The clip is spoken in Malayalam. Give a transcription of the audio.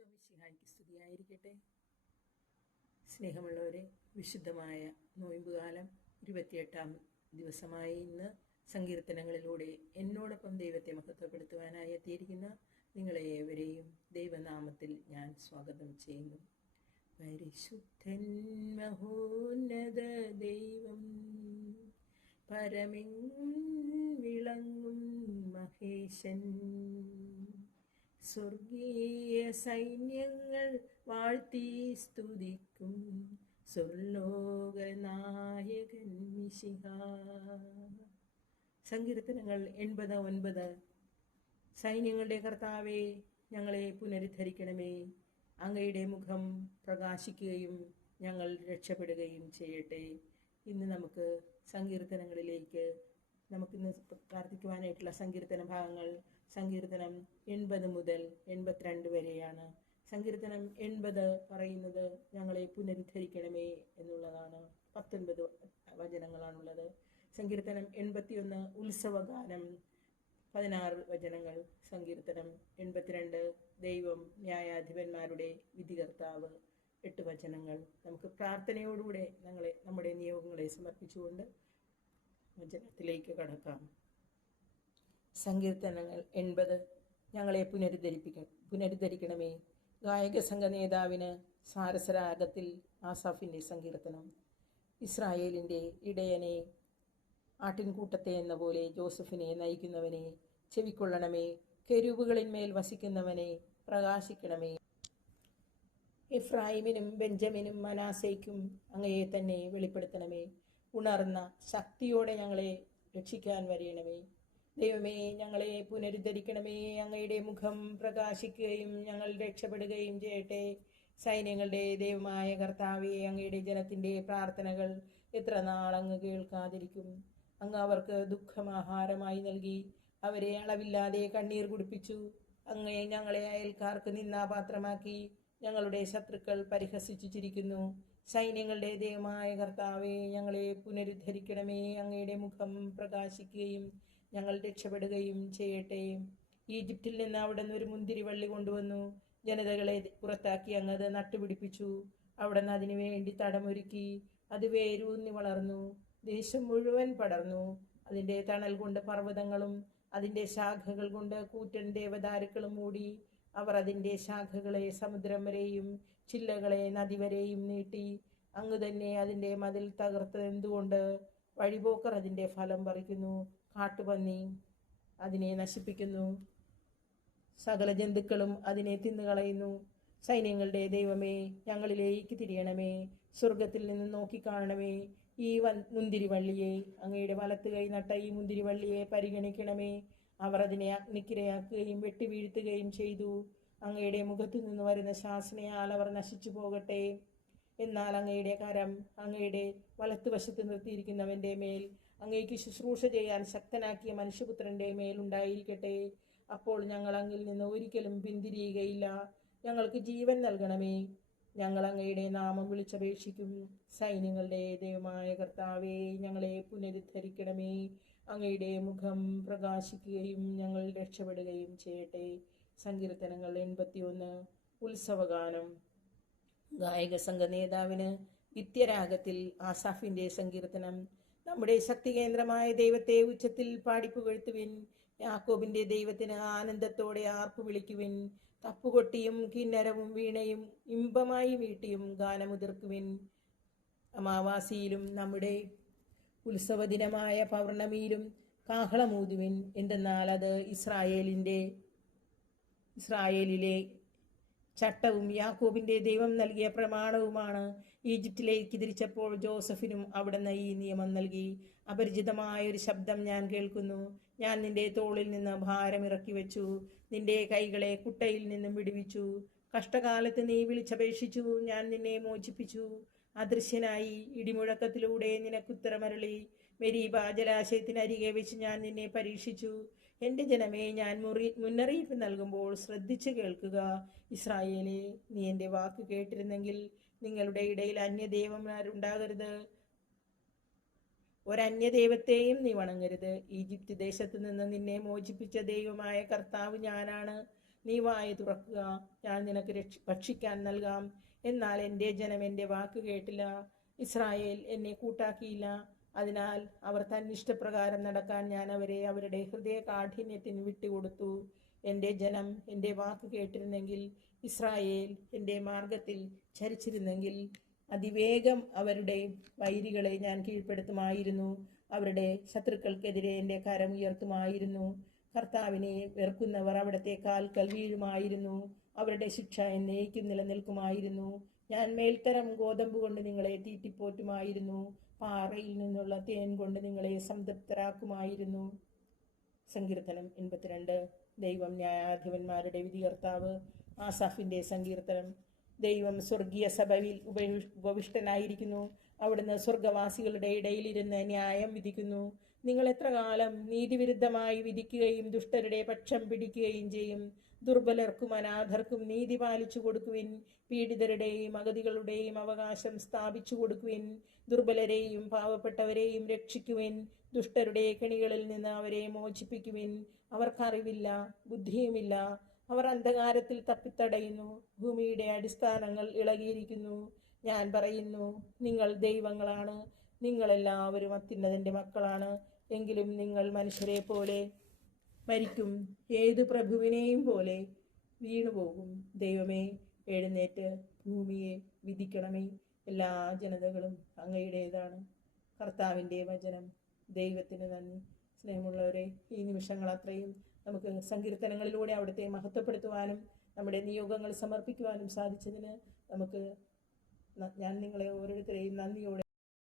ഈശോ മിശിഹായ്ക്ക് സ്തുതിയായിരിക്കട്ടെ. സ്നേഹമുള്ളവരെ, വിശുദ്ധമായ നോയമ്പുകാലം 28-ാം ദിവസമായി ഇന്ന് സങ്കീർത്തനങ്ങളിലൂടെ എന്നോടൊപ്പം ദൈവത്തെ മഹത്വപ്പെടുത്തുവാനായി എത്തിയിരിക്കുന്ന നിങ്ങളെ ഏവരെയും ദൈവനാമത്തിൽ ഞാൻ സ്വാഗതം ചെയ്യുന്നു. പരിശുദ്ധൻ മഹോന്നത ദൈവം, പരമെങ്ങും വിളങ്ങും മഹേശൻ, സ്വർഗീയ സൈന്യങ്ങൾ വാഴ്ത്തി സ്തുതിക്കും സ്വർലോകനായകൻ മിശിഹാ. സങ്കീർത്തനങ്ങൾ 89. സൈന്യങ്ങളുടെ കർത്താവേ, ഞങ്ങളെ പുനരുദ്ധരിക്കണമേ. അങ്ങയുടെ മുഖം പ്രകാശിക്കുകയും ഞങ്ങൾ രക്ഷപ്പെടുകയും ചെയ്യട്ടെ. ഇന്ന് നമുക്ക് സങ്കീർത്തനങ്ങളിലേക്ക് നമുക്കിന്ന് പ്രാർത്ഥിക്കുവാനായിട്ടുള്ള സങ്കീർത്തന ഭാഗങ്ങൾ സങ്കീർത്തനം 80 മുതൽ 82 വരെയാണ്. സങ്കീർത്തനം 80 പറയുന്നത് ഞങ്ങളെ പുനരുദ്ധരിക്കണമേ എന്നുള്ളതാണ്. 19 വചനങ്ങളാണുള്ളത്. സങ്കീർത്തനം 81 ഉത്സവഗാനം, 16 വചനങ്ങൾ. സങ്കീർത്തനം 82 ദൈവം ന്യായാധിപന്മാരുടെ വിധികർത്താവ്, 8 വചനങ്ങൾ. നമുക്ക് പ്രാർത്ഥനയോടുകൂടെ നമ്മുടെ നിയോഗങ്ങളെ സമർപ്പിച്ചുകൊണ്ട് വചനത്തിലേക്ക് കടക്കാം. സങ്കീർത്തനങ്ങൾ 80 ഞങ്ങളെ പുനരുദ്ധരിക്കണമേ. ഗായക സംഘ നേതാവിന് സാരസരാഗത്തിൽ ആസാഫിൻ്റെ സങ്കീർത്തനം. ഇസ്രായേലിൻ്റെ ഇടയനെ, ആട്ടിൻകൂട്ടത്തെ എന്ന പോലെ ജോസഫിനെ നയിക്കുന്നവനെ ചെവിക്കൊള്ളണമേ. കെരൂബുകളിന്മേൽ വസിക്കുന്നവനെ പ്രകാശിക്കണമേ. എഫ്രായിമിനും ബെഞ്ചമിനും മനാസയ്ക്കും അങ്ങയെ തന്നെ വെളിപ്പെടുത്തണമേ. ഉണർന്ന ശക്തിയോടെ ഞങ്ങളെ രക്ഷിക്കാൻ വരയണമേ. ദൈവമേ, ഞങ്ങളെ പുനരുദ്ധരിക്കണമേ. അങ്ങയുടെ മുഖം പ്രകാശിക്കുകയും ഞങ്ങൾ രക്ഷപ്പെടുകയും ചെയ്യട്ടെ. സൈന്യങ്ങളുടെ ദൈവമായ കർത്താവേ, അങ്ങയുടെ ജനത്തിൻ്റെ പ്രാർത്ഥനകൾ എത്ര നാൾ അങ്ങ് കേൾക്കാതിരിക്കും? അങ്ങ് അവർക്ക് ദുഃഖമാഹാരമായി നൽകി അവരെ അളവില്ലാതെ കണ്ണീർ കുടിപ്പിച്ചു. അങ്ങേ ഞങ്ങളെ അയൽക്കാർക്ക് നിന്നാപാത്രമാക്കി ഞങ്ങളുടെ ശത്രുക്കൾ പരിഹസിച്ചു ചിരിക്കുന്നു. സൈന്യങ്ങളുടെ ദൈവമായ കർത്താവേ, ഞങ്ങളെ പുനരുദ്ധരിക്കണമേ. അങ്ങയുടെ മുഖം പ്രകാശിക്കുകയും ഞങ്ങൾ രക്ഷപ്പെടുകയും ചെയ്യട്ടെ. ഈജിപ്തിൽ നിന്ന് അവിടെ നിന്ന് ഒരു മുന്തിരിവള്ളി കൊണ്ടുവന്നു. ജനതകളെ പുറത്താക്കി അങ്ങ് അത് നട്ടുപിടിപ്പിച്ചു. അവിടെ നിന്ന് അതിനു വേണ്ടി തടമൊരുക്കി. അത് വേരൂന്നി വളർന്നു, ദേശം മുഴുവൻ പടർന്നു. അതിൻ്റെ തണൽ കൊണ്ട് പർവ്വതങ്ങളും അതിൻ്റെ ശാഖകൾ കൊണ്ട് കൂറ്റൻ ദേവദാരുക്കളും മൂടി. അവർ അതിൻ്റെ ശാഖകളെ സമുദ്രം വരെയും ചില്ലകളെ നദി വരെയും നീട്ടി. അങ്ങ് തന്നെ അതിൻ്റെ മതിൽ തകർത്തതെന്തുകൊണ്ട്? വഴിപോക്കർ അതിൻ്റെ ഫലം പറിക്കുന്നു. കാട്ടുപന്നി അതിനെ നശിപ്പിക്കുന്നു. സകല ജന്തുക്കളും അതിനെ തിന്നുകളയുന്നു. സൈന്യങ്ങളുടെ ദൈവമേ, ഞങ്ങളിലേക്ക് തിരിയണമേ. സ്വർഗത്തിൽ നിന്ന് നോക്കിക്കാണണമേ. ഈ മുന്തിരിവള്ളിയെ, അങ്ങയുടെ വലത്ത് കൈ നട്ട ഈ മുന്തിരിവള്ളിയെ പരിഗണിക്കണമേ. അവർ അതിനെ അഗ്നിക്കിരയാക്കുകയും വെട്ടിവീഴ്ത്തുകയും ചെയ്തു. അങ്ങയുടെ മുഖത്തു നിന്ന് വരുന്ന ശാസനയാൽ അവർ നശിച്ചു പോകട്ടെ. എന്നാൽ അങ്ങയുടെ കരം അങ്ങയുടെ വലത്തുവശത്ത് നിർത്തിയിരിക്കുന്നവൻ്റെ മേൽ, അങ്ങേക്ക് ശുശ്രൂഷ ചെയ്യാൻ ശക്തനാക്കിയ മനുഷ്യപുത്രൻ്റെ മേൽ ഉണ്ടായിരിക്കട്ടെ. അപ്പോൾ ഞങ്ങൾ അങ്ങിൽ നിന്ന് ഒരിക്കലും പിന്തിരിയുകയില്ല. ഞങ്ങൾക്ക് ജീവൻ നൽകണമേ. ഞങ്ങൾ അങ്ങയുടെ നാമം വിളിച്ചപേക്ഷിക്കും. സൈന്യങ്ങളുടെ ദൈവമായ കർത്താവേ, ഞങ്ങളെ പുനരുദ്ധരിക്കണമേ. അങ്ങയുടെ മുഖം പ്രകാശിക്കുകയും ഞങ്ങൾ രക്ഷപ്പെടുകയും ചെയ്യട്ടെ. സങ്കീർത്തനങ്ങൾ 81 ഉത്സവഗാനം. ഗായക സംഘ നേതാവിന് ഗിത്യരാഗത്തിൽ ആസാഫിൻ്റെ സങ്കീർത്തനം. നമ്മുടെ ശക്തി കേന്ദ്രമായ ദൈവത്തെ ഉച്ചത്തിൽ പാടിപ്പുകഴ്ത്തുവിൻ. യാക്കോബിൻ്റെ ദൈവത്തിന് ആനന്ദത്തോടെ ആർപ്പു വിളിക്കുവിൻ. തപ്പുകൊട്ടിയും കിന്നരവും വീണയും ഇമ്പമായി വീട്ടിയും ഗാനമുതിർക്കുവിൻ. അമാവാസിയിലും നമ്മുടെ ഉത്സവദിനമായ പൗർണമിയിലും കാഹളമൂതുവിൻ. എന്തെന്നാൽ അത് ഇസ്രായേലിലെ ചട്ടവും യാക്കോബിൻ്റെ ദൈവം നൽകിയ പ്രമാണവുമാണ്. ഈജിപ്തിലേക്ക് തിരിച്ചപ്പോൾ ജോസഫിനും അവിടുന്ന് ഈ നിയമം നൽകി. അപരിചിതമായ ഒരു ശബ്ദം ഞാൻ കേൾക്കുന്നു. ഞാൻ നിന്റെ തോളിൽ നിന്ന് ഭാരം ഇറക്കി വെച്ചു. നിന്റെ കൈകളെ കുട്ടയിൽ നിന്നും വിടുവിച്ചു. കഷ്ടകാലത്ത് നീ വിളിച്ചപേക്ഷിച്ചു, ഞാൻ നിന്നെ മോചിപ്പിച്ചു. അദൃശ്യനായി ഇടിമുഴക്കത്തിലൂടെ നിനക്കുത്തരമരളി. മെരീബ ജലാശയത്തിനരികെ വെച്ച് ഞാൻ നിന്നെ പരീക്ഷിച്ചു. എൻ്റെ ജനമേ, ഞാൻ മുന്നറിയിപ്പ് നൽകുമ്പോൾ ശ്രദ്ധിച്ചു കേൾക്കുക. ഇസ്രായേലേ, നീ എൻ്റെ വാക്ക് കേട്ടിരുന്നെങ്കിൽ നിങ്ങളുടെ ഇടയിൽ അന്യദേവന്മാരുണ്ടാകരുത്. ഒരന്യദൈവത്തെയും നീ വണങ്ങരുത്. ഈജിപ്ത് ദേശത്തു നിന്ന് നിന്നെ മോചിപ്പിച്ച ദൈവമായ കർത്താവ് ഞാനാണ്. നീ വായ തുറക്കുക, ഞാൻ നിനക്ക് ഭക്ഷിക്കാൻ നൽകാം. എന്നാൽ എൻ്റെ ജനം എൻ്റെ വാക്ക് കേട്ടില്ല, ഇസ്രായേൽ എന്നെ കൂട്ടാക്കിയില്ല. അതിനാൽ അവർ തന്നിഷ്ടപ്രകാരം നടക്കാൻ ഞാൻ അവരെ അവരുടെ ഹൃദയ കാഠിന്യത്തിന് വിട്ടുകൊടുത്തു. എൻ്റെ ജനം എൻ്റെ വാക്ക് കേട്ടിരുന്നെങ്കിൽ, ഇസ്രായേൽ എൻ്റെ മാർഗത്തിൽ ചരിച്ചിരുന്നെങ്കിൽ, അതിവേഗം അവരുടെ വൈരികളെ ഞാൻ കീഴ്പ്പെടുത്തുമായിരുന്നു. അവരുടെ ശത്രുക്കൾക്കെതിരെ എൻ്റെ കരം ഉയർത്തുമായിരുന്നു. കർത്താവിനെ വെറുക്കുന്നവർ അവിടത്തെ കാൽക്കൽ വീഴുമായിരുന്നു. അവരുടെ ശിക്ഷ എന്നേക്കും നിലനിൽക്കുമായിരുന്നു. ഞാൻ മേൽത്തരം ഗോതമ്പ് കൊണ്ട് നിങ്ങളെ തീറ്റിപ്പോറ്റുമായിരുന്നു. പാറയിൽ നിന്നുള്ള തേൻ കൊണ്ട് നിങ്ങളെ സംതൃപ്തരാക്കുമായിരുന്നു. സങ്കീർത്തനം 82. ദൈവം ന്യായാധിപന്മാരുടെ വിധികർത്താവ്. ആസാഫിന്റെ സങ്കീർത്തനം. ദൈവം സ്വർഗീയ സഭയിൽ ഉപവിഷ്ടനായിരിക്കുന്നു. അവിടുന്ന് സ്വർഗവാസികളുടെ ഇടയിലിരുന്ന് ന്യായം വിധിക്കുന്നു. നിങ്ങൾ എത്ര കാലം നീതിവിരുദ്ധമായി വിധിക്കുകയും ദുഷ്ടരുടെ പക്ഷം പിടിക്കുകയും ചെയ്യും? ദുർബലർക്കും അനാഥർക്കും നീതി പാലിച്ചു കൊടുക്കുവിൻ. പീഡിതരുടെയും അഗതികളുടെയും അവകാശം സ്ഥാപിച്ചു കൊടുക്കുവിൻ. ദുർബലരെയും പാവപ്പെട്ടവരെയും രക്ഷിക്കുവിൻ. ദുഷ്ടരുടെ കെണികളിൽ നിന്ന് അവരെ മോചിപ്പിക്കുവിൻ. അവർക്കറിവില്ല, ബുദ്ധിയുമില്ല. അവർ അന്ധകാരത്തിൽ തപ്പിത്തടയുന്നു. ഭൂമിയുടെ അടിസ്ഥാനങ്ങൾ ഇളകിയിരിക്കുന്നു. ഞാൻ പറയുന്നു, നിങ്ങൾ ദൈവങ്ങളാണ്. നിങ്ങളെല്ലാവരും അത്യുന്നതന്റെ മക്കളാണ്. എങ്കിലും നിങ്ങൾ മനുഷ്യരെ പോലെ മരിക്കും, ഏതു പ്രഭുവിനെയും പോലെ വീണുപോകും. ദൈവമേ, എഴുന്നേറ്റ് ഭൂമിയെ വിധിക്കണമേ. എല്ലാ ജനതകളും അങ്ങയുടേതാണ്. കർത്താവിൻ്റെ വചനം. ദൈവത്തിന് നന്ദി. സ്നേഹമുള്ളവരെ, ഈ നിമിഷങ്ങൾ അത്രയും നമുക്ക് സങ്കീർത്തനങ്ങളിലൂടെ അവിടുത്തെ മഹത്വപ്പെടുത്തുവാനും നമ്മുടെ നിയോഗങ്ങൾ സമർപ്പിക്കുവാനും സാധിച്ചതിന് ഞാൻ നിങ്ങളെ ഓരോരുത്തരെയും നന്ദിയോടെ